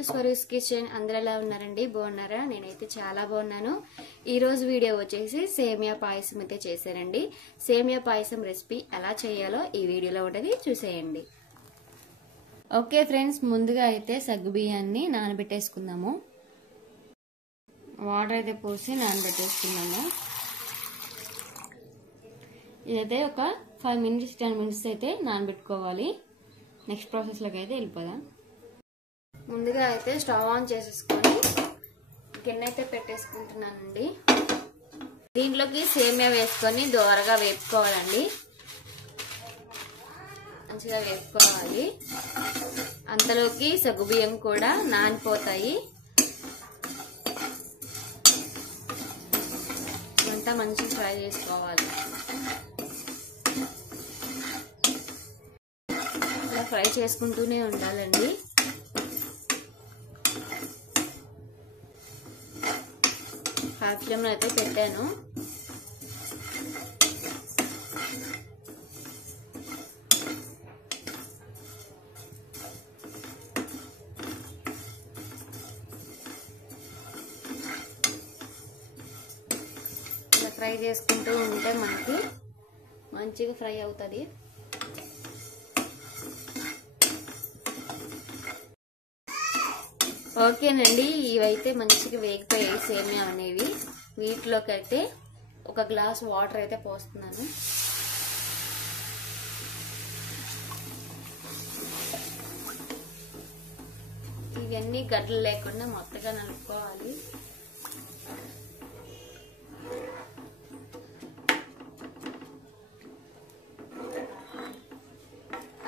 To స్వరూస్ kitchen. అందరూ ఎలా ఉన్నారండి? బాగున్నారా? నేనైతే చాలా బాగున్నాను. ఈరోజు వీడియో వచ్చేసి సేమియా పాయసం అయితే చేశానండి. సేమియా పాయసం రెసిపీ ఎలా చేయాలో ఈ వీడియోలో ఉంటుంది, చూసేయండి. ఓకే ఫ్రెండ్స్, ముందుగా అయితే సగ్గుబియ్యాన్ని నానబెట్టేసుకుందాము. వాటర్ అయితే పోసి నానబెట్టేసుకుందాము. ఇదైతే ఒక 5 minutes 10 minutes అయితే నానబెట్టుకోవాలి. నెక్స్ట్ ప్రాసెస్లోకి అయితే వెళ్ళిపోదాం. ముందుగా అయితే స్టవ్ ఆన్ చేసేసుకొని గిన్నె అయితే పెట్టేసుకుంటున్నానండి. దీంట్లోకి సేమియా వేసుకొని దోరగా వేపుకోవాలండి. మంచిగా వేపుకోవాలి. అంతలోకి సగ్గుబియ్యం కూడా నానిపోతాయి. అంతా మంచిగా ఫ్రై చేసుకోవాలి. ఇలా ఫ్రై చేసుకుంటూనే ఉండాలండి. హై ఫ్లేమ్లో అయితే పెట్టాను. ఇలా ఫ్రై చేసుకుంటూ ఉంటే మనకి మంచిగా ఫ్రై అవుతుంది. ఓకేనండి, ఇవైతే మంచిగా వేగిపోయాయి సేమియా అనేవి. వీటిలోకి అయితే ఒక గ్లాస్ వాటర్ అయితే పోస్తున్నాను. ఇవన్నీ గడ్డలు లేకుండా మొత్తగా నలుపుకోవాలి.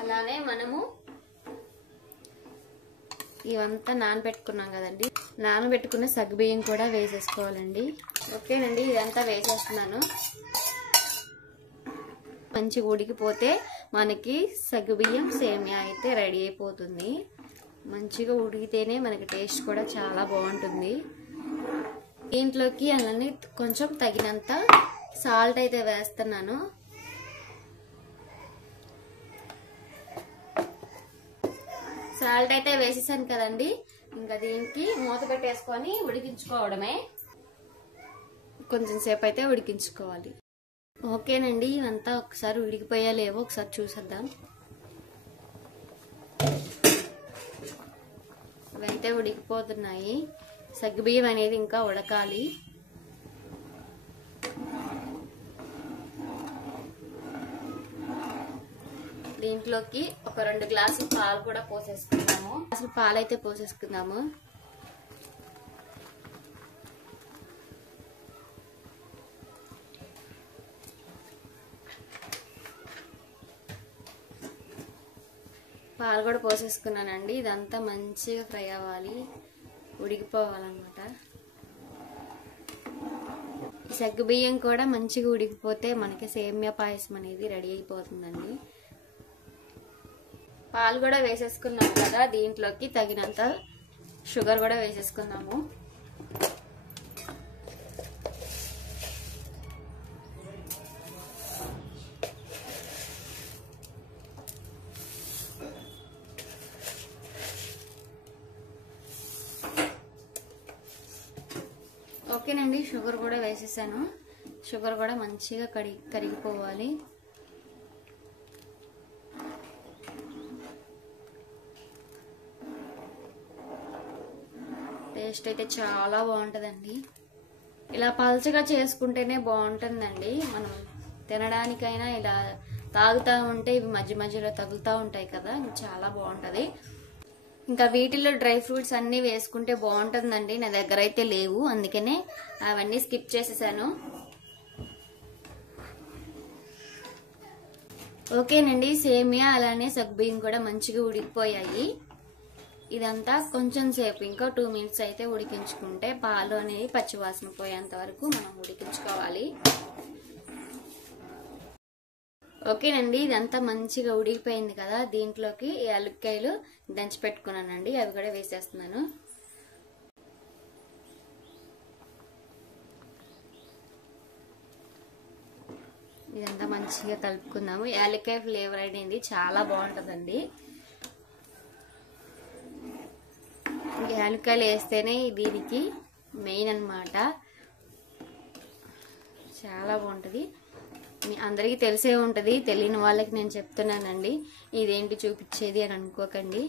అలానే మనము ఇవంతా నానబెట్టుకున్నాం కదండి, నానబెట్టుకున్న సగ్గుబియ్యం కూడా వేసేసుకోవాలండి. ఓకేనండి, ఇదంతా వేసేస్తున్నాను. మంచిగా ఉడికిపోతే మనకి సగ్గుబియ్యం సేమియా అయితే రెడీ అయిపోతుంది. మంచిగా ఉడికితేనే మనకి టేస్ట్ కూడా చాలా బాగుంటుంది. దీంట్లోకి అలానే కొంచెం తగినంత సాల్ట్ అయితే వేస్తున్నాను. సాల్ట్ అయితే వేసేసాను కదండి, ఇంకా దీనికి మూత పెట్టేసుకొని ఉడికించుకోవడమే. కొంచెం సేపు అయితే ఉడికించుకోవాలి. ఓకేనండి, ఇవంతా ఒకసారి ఉడికిపోయా లేవో ఒకసారి చూసేద్దాం. ఇవైతే ఉడికిపోతున్నాయి. సగ్గుబియ్యం అనేది ఇంకా ఉడకాలి. దీంట్లోకి ఒక 2 గ్లాసులు పాలు కూడా పోసేసుకుందాము. అసలు పాలైతే పోసేసుకుందాము. పాలు కూడా పోసేసుకున్నానండి. ఇదంతా మంచిగా ఫ్రై అవ్వాలి, ఉడికిపోవాలన్నమాట. ఈ సగ్గుబియ్యం కూడా మంచిగా ఉడికిపోతే మనకి సేమియా పాయసం అనేది రెడీ అయిపోతుందండి. పాలు కూడా వేసేసుకున్నాం కదా, దీంట్లోకి తగినంత షుగర్ కూడా వేసేసుకున్నాము. ఓకేనండి, షుగర్ కూడా వేసేసాను. షుగర్ కూడా మంచిగా కరిగిపోవాలి. టేస్ట్ అయితే చాలా బాగుంటుందండి. ఇలా పల్చగా చేసుకుంటేనే బాగుంటుందండి. మనం తినడానికైనా ఇలా తాగుతూ ఉంటే ఇవి మధ్య మధ్యలో తగులుతూ ఉంటాయి కదా, చాలా బాగుంటుంది. ఇంకా వీటిల్లో డ్రై ఫ్రూట్స్ అన్నీ వేసుకుంటే బాగుంటుందండి. నా దగ్గర అయితే లేవు, అందుకనే అవన్నీ స్కిప్ చేసేసాను. ఓకేనండి, సేమియా అలానే సగ్గుబియ్యం కూడా మంచిగా ఉడికిపోయాయి. ఇదంతా కొంచెం సేపు ఇంకా 2 minutes అయితే ఉడికించుకుంటే పాలు అనేది పచ్చివాసన పోయేంత వరకు మనం ఉడికించుకోవాలి. ఓకేనండి, ఇదంతా మంచిగా ఉడికిపోయింది కదా, దీంట్లోకి యాలక్కాయలు దంచి పెట్టుకున్నానండి, అవి కూడా వేసేస్తున్నాను. ఇదంతా మంచిగా కలుపుకుందాము. యాలక్కాయ ఫ్లేవర్ అనేది చాలా బాగుంటుందండి. యాలక్కాయలు వేస్తేనే దీనికి మెయిన్ అన్నమాట. చాలా బాగుంటుంది. మీ అందరికీ తెలిసే ఉంటుంది, తెలియని వాళ్ళకి నేను చెప్తున్నానండి. ఇదేంటి చూపించేది అని అనుకోకండి.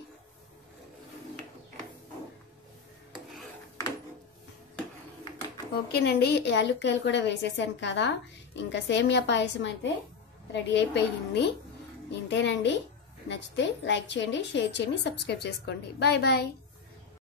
ఓకేనండి, యాలక్కాయలు కూడా వేసేసాను కదా. ఇంకా సేమియా పాయసం అయితే రెడీ అయిపోయింది. ఇంతేనండి. నచ్చితే లైక్ చేయండి, షేర్ చేయండి, సబ్స్క్రైబ్ చేసుకోండి. Bye bye.